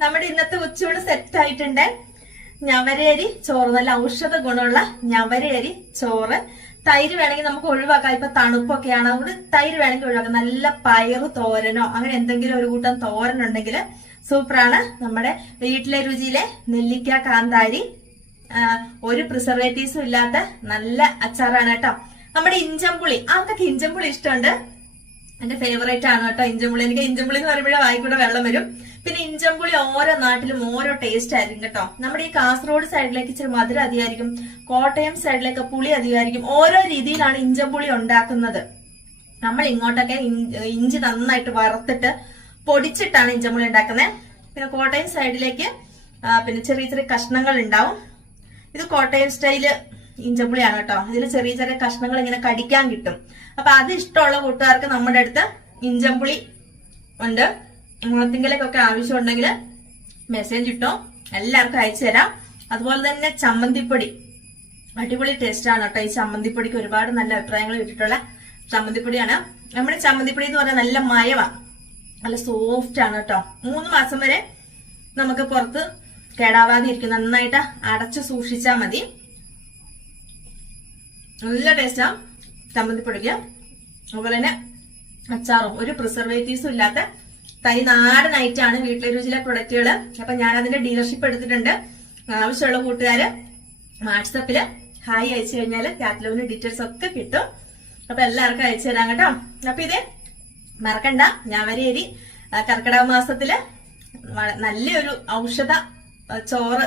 നമ്മുടെ ഇന്നത്തെ ഉച്ചയൂണ് സെറ്റ് ആയിട്ടുണ്ട്. ഞവരയരി ചോറ്, നല്ല ഔഷധ ഗുണമുള്ള ഞവരയരി ചോറ്. തൈര് വേണമെങ്കിൽ നമുക്ക് ഒഴിവാക്കാം, ഇപ്പൊ തണുപ്പൊക്കെയാണ്, അതുകൊണ്ട് തൈര് വേണമെങ്കിൽ ഒഴിവാക്കാം. നല്ല പയറ് തോരനോ അങ്ങനെ എന്തെങ്കിലും ഒരു കൂട്ടം തോരനുണ്ടെങ്കിൽ സൂപ്പറാണ്. നമ്മുടെ വീട്ടിലെ രുചിയിലെ നെല്ലിക്ക കാന്താരി, ഒരു പ്രിസർവേറ്റീവ്സും ഇല്ലാത്ത നല്ല അച്ചാറാണ് കേട്ടോ. നമ്മുടെ ഇഞ്ചമ്പുളി, ആർക്കൊക്കെ ഇഞ്ചമ്പുളി ഇഷ്ടമുണ്ട്? എന്റെ ഫേവറേറ്റ് ആണ് കേട്ടോ ഇഞ്ചമ്പുളി. എനിക്ക് ഇഞ്ചമ്പുളി എന്ന് പറയുമ്പോഴേ വായിക്കൂടെ വെള്ളം വരും. പിന്നെ ഇഞ്ചമ്പുളി ഓരോ നാട്ടിലും ഓരോ ടേസ്റ്റ് ആയിരിക്കും കേട്ടോ. നമ്മുടെ ഈ കാസർഗോഡ് സൈഡിലേക്ക് ഇച്ചിരി മധുരം അധികമായിരിക്കും, കോട്ടയം സൈഡിലേക്ക് പുളി അധികമായിരിക്കും. ഓരോ രീതിയിലാണ് ഇഞ്ചമ്പുളി ഉണ്ടാക്കുന്നത്. നമ്മൾ ഇങ്ങോട്ടൊക്കെ ഇഞ്ചി നന്നായിട്ട് വറുത്തിട്ട് പൊടിച്ചിട്ടാണ് ഇഞ്ചമ്പുളി ഉണ്ടാക്കുന്നത്. പിന്നെ കോട്ടയം സൈഡിലേക്ക് പിന്നെ ചെറിയ ചെറിയ കഷ്ണങ്ങൾ ഉണ്ടാവും. ഇത് കോട്ടയം സ്റ്റൈല് ഇഞ്ചമ്പുളിയാണ് കേട്ടോ. ഇതിൽ ചെറിയ ചെറിയ കഷ്ണങ്ങൾ ഇങ്ങനെ കടിക്കാൻ കിട്ടും. അപ്പൊ അത് ഇഷ്ടമുള്ള കൂട്ടുകാർക്ക് നമ്മുടെ അടുത്ത് ഇഞ്ചമ്പുളി ഉണ്ട്. മുളത്തിങ്കലേക്കൊക്കെ ആവശ്യമുണ്ടെങ്കിൽ മെസ്സേജ് ഇട്ടോ, എല്ലാവർക്കും അയച്ചു തരാം. അതുപോലെ തന്നെ ചമ്മന്തിപ്പൊടി, അടിപൊളി ടേസ്റ്റ് ആണ് കേട്ടോ. ഈ ചമ്മന്തിപ്പൊടിക്ക് ഒരുപാട് നല്ല അഭിപ്രായങ്ങൾ കിട്ടിയിട്ടുള്ള ചമ്മന്തിപ്പൊടിയാണ്. നമ്മുടെ ചമ്മന്തിപ്പൊടി എന്ന് പറഞ്ഞാൽ നല്ല മയമാണ്, നല്ല സോഫ്റ്റ് ആണ് കേട്ടോ. 3 മാസം വരെ നമുക്ക് പുറത്ത് കേടാവാതെ ഇരിക്കും. നന്നായിട്ട് അടച്ചു സൂക്ഷിച്ചാൽ മതി. നല്ല ടേസ്റ്റാ ചമ്മന്തിപ്പൊടിക്ക്. അതുപോലെ തന്നെ അച്ചാറും ഒരു പ്രിസർവേറ്റീവ്സും ഇല്ലാത്ത തനി നാടൻ ഐറ്റാണ് വീട്ടിലെ രുചിയിലെ പ്രൊഡക്റ്റുകള്. അപ്പൊ ഞാൻ അതിന്റെ ഡീലർഷിപ്പ് എടുത്തിട്ടുണ്ട്. ആവശ്യമുള്ള കൂട്ടുകാര് വാട്സപ്പില് ഹായ് അയച്ചു കഴിഞ്ഞാൽ കാറ്റലോഗിന്റെ ഡീറ്റെയിൽസ് ഒക്കെ കിട്ടും. അപ്പൊ എല്ലാവർക്കും അയച്ചു തരാം കേട്ടോ. അപ്പൊ ഇത് മറക്കണ്ട, ഞവരയരി കർക്കിടക മാസത്തില് നല്ലൊരു ഔഷധ ചോറ്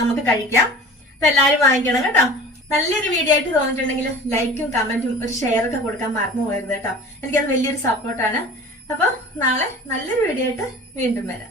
നമുക്ക് കഴിക്കാം. അപ്പൊ എല്ലാരും വാങ്ങിക്കണം കേട്ടോ. നല്ലൊരു വീഡിയോ ആയിട്ട് തോന്നിയിട്ടുണ്ടെങ്കിൽ ലൈക്കും കമന്റും ഒരു ഷെയർ ഒക്കെ കൊടുക്കാൻ മറന്നു പോകരുത് കേട്ടോ. എനിക്കത് വലിയൊരു സപ്പോർട്ടാണ്. അപ്പൊ നാളെ നല്ലൊരു വീഡിയോ ആയിട്ട് വീണ്ടും വരാം.